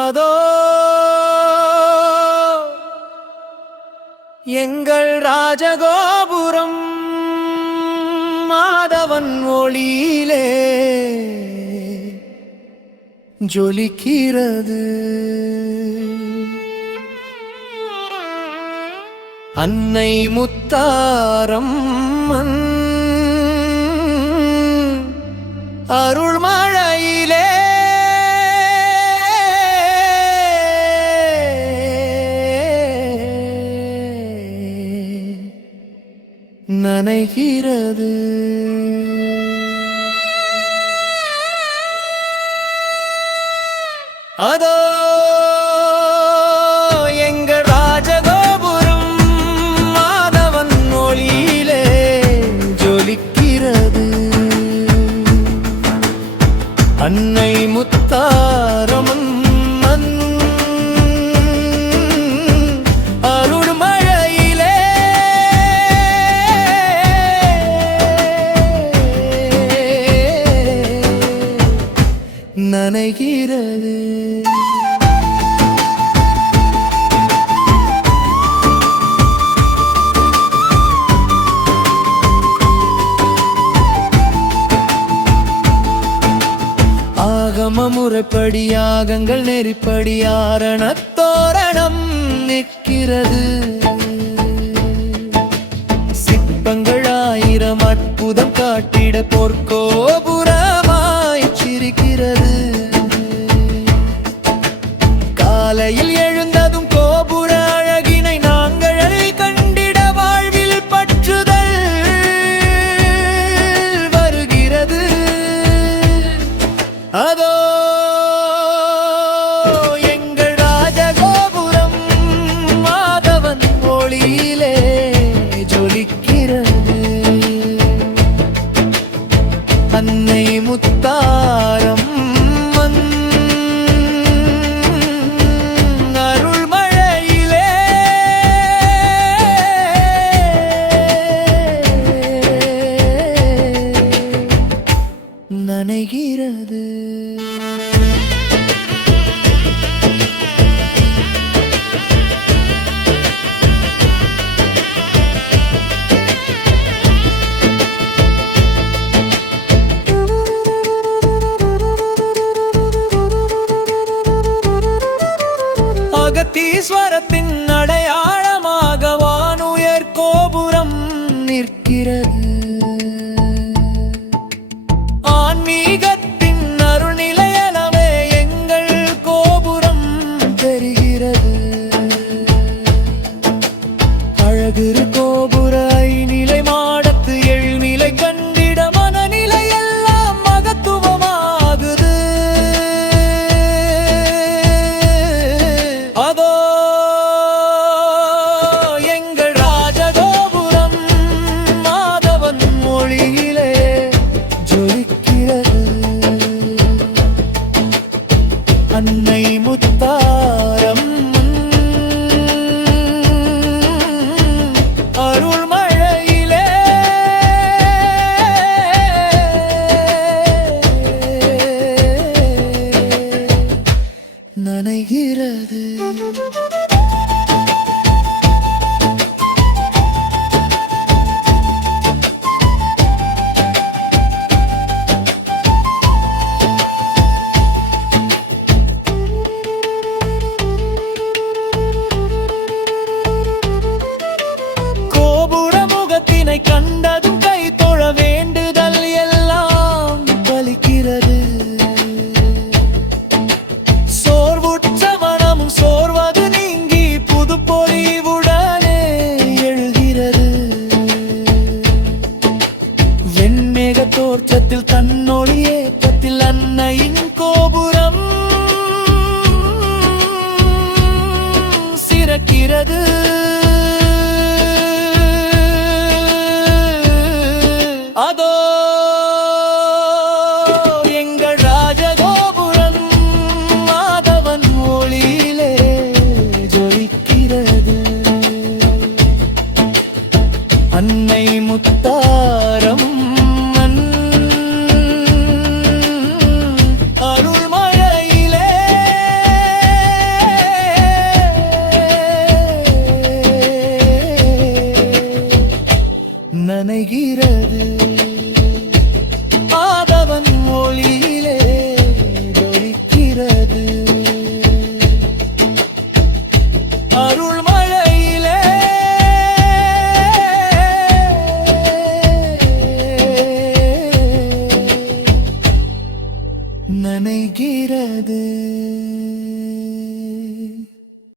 அதோ எங்கள் ராஜகோபுரம் மாதவன் ஒளியிலே ஜொலிக்கிறது. அன்னை முத்தாரம் அருள்மழ நனைகிறது அதோ நனைகிறது. ஆகம முறைப்படி ஆகங்கள் நெறிப்படி ஆரண தோரணம் நிற்கிறது. சிற்பங்கள் ஆயிரம் அற்புதம் காட்டிட பொற்கோ நனைகிறது அகத்தீஸ்வரத்தின் அடையாளமாக வானுயர் கோபுரம் நிற்கிறது. ego உள்ளது அதோ எங்கள் ராஜகோபுரம் மாதவன் ஒளியிலே ஜொலிக்கிறது. அன்னை முத்தாரம்